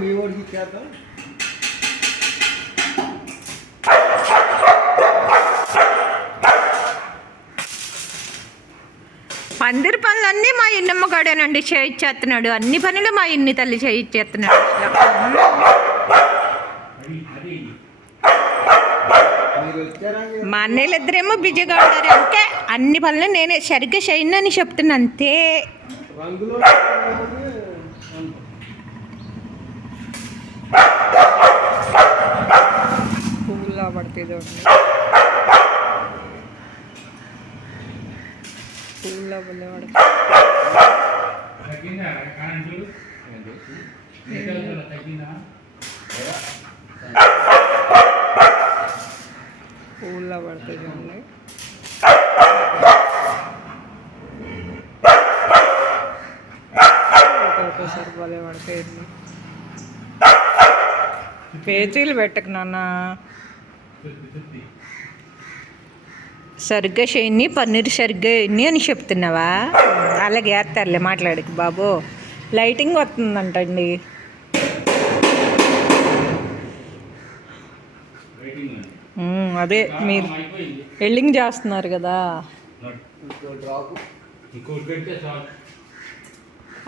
మీ వాడికి ఇచ్చేద్దాం. పందిరి పనులన్నీ మా ఇన్నమ్మ కాడేనండి చేయించేస్తున్నాడు. అన్ని పనులు మా ఇన్ని తల్లి చేయించేస్తున్నాడు. మా అన్నయ్యలు ఇద్దరేమో బిజీగా ఉంటారు. అంటే అన్ని పనులు నేనే సరిగ్గా చేయను అని చెప్తున్నా అంతే. పువ్వులా పడుతుంది చూడండి. పువ్వులా పుల్ల పడుతుంది. పువ్వులా పడుతుంది చూడండి. ఒక్కొక్కసారి భలే పడతాయి. పేజీలు పెట్టకు నాన్న. సరిగ్గా చేయని పన్నీర్ సరిగ్గా వేయని అని చెప్తున్నావా? అలాగే వేస్తారులే, మాట్లాడకు బాబు. లైటింగ్ వస్తుందంటండి. అదే మీరు ఎల్లింగ్ చేస్తున్నారు కదా.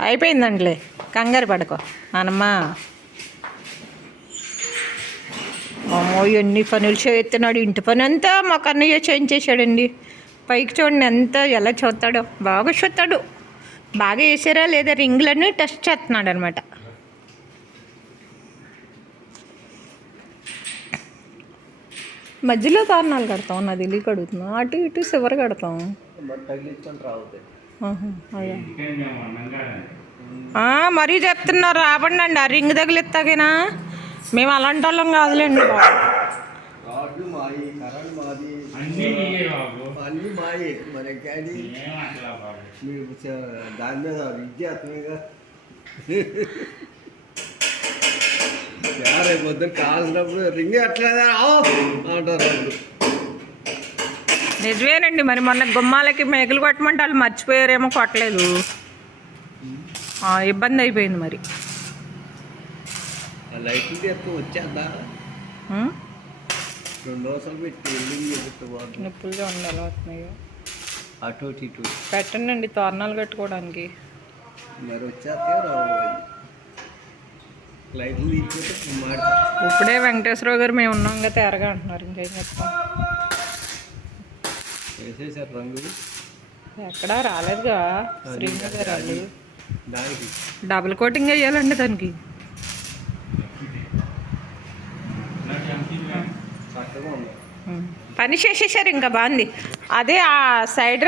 అయిపోయిందండిలే, కంగారు పడకో నానమ్మ. అమ్మో ఎన్ని పనులు చేస్తున్నాడు. ఇంటి పని అంతా మా కన్నయ్య చేయించేసాడండి. పైకి చూడండి ఎంత ఎలా చూస్తాడో. బాగా చూస్తాడు. బాగా వేసారా లేదా రింగులన్నీ టెస్ట్ చేస్తున్నాడు అనమాట. మధ్యలో తోరణాలు కడతాం. నది ఇల్లు కడుగుతున్నాం. అటు ఇటు చివరి కడతాం. మరీ చెప్తున్నారు రాబండి అండి. ఆ రింగ్ తగిలిస్తాకేనా? మేము అలాంటి వాళ్ళం కాదులేండి. దాని మీద విద్యాత్మగా పొద్దున్న కావాల్సినప్పుడు రింగ్ ఎట్లేదా అంటారు. నిజమేనండి. మరి మొన్న గుమ్మాలకి మేకలు కొట్టమంటే వాళ్ళు మర్చిపోయారేమో, కొట్టలేదు. ఇబ్బంది అయిపోయింది మరి. లైట్లు తీస్తే వచ్చేద్దా? 2 రోజులు పెట్టి నిప్పులుగా ఉండి ఎలా అవుతున్నాయో అటు ఇటు పెట్టండి తోరణాలు కట్టుకోవడానికి. మరి వచ్చేస్తే రావు. లైట్లు తీస్తే ఇప్పుడే వెంకటేశ్వరరావు గారు మేము ఉన్నాం కదా తేరగా అంటున్నారు. ఇంకేం చెప్తాం. వేసేసారు రంగులు. ఎక్కడా రాలేదుగా. శ్రీనగర్ రాలేదు. దానికి డబుల్ కోటింగ్ వేయాలండి దానికి. పని చేసేసారు ఇంకా బాగుంది. అదే ఆ సైడ్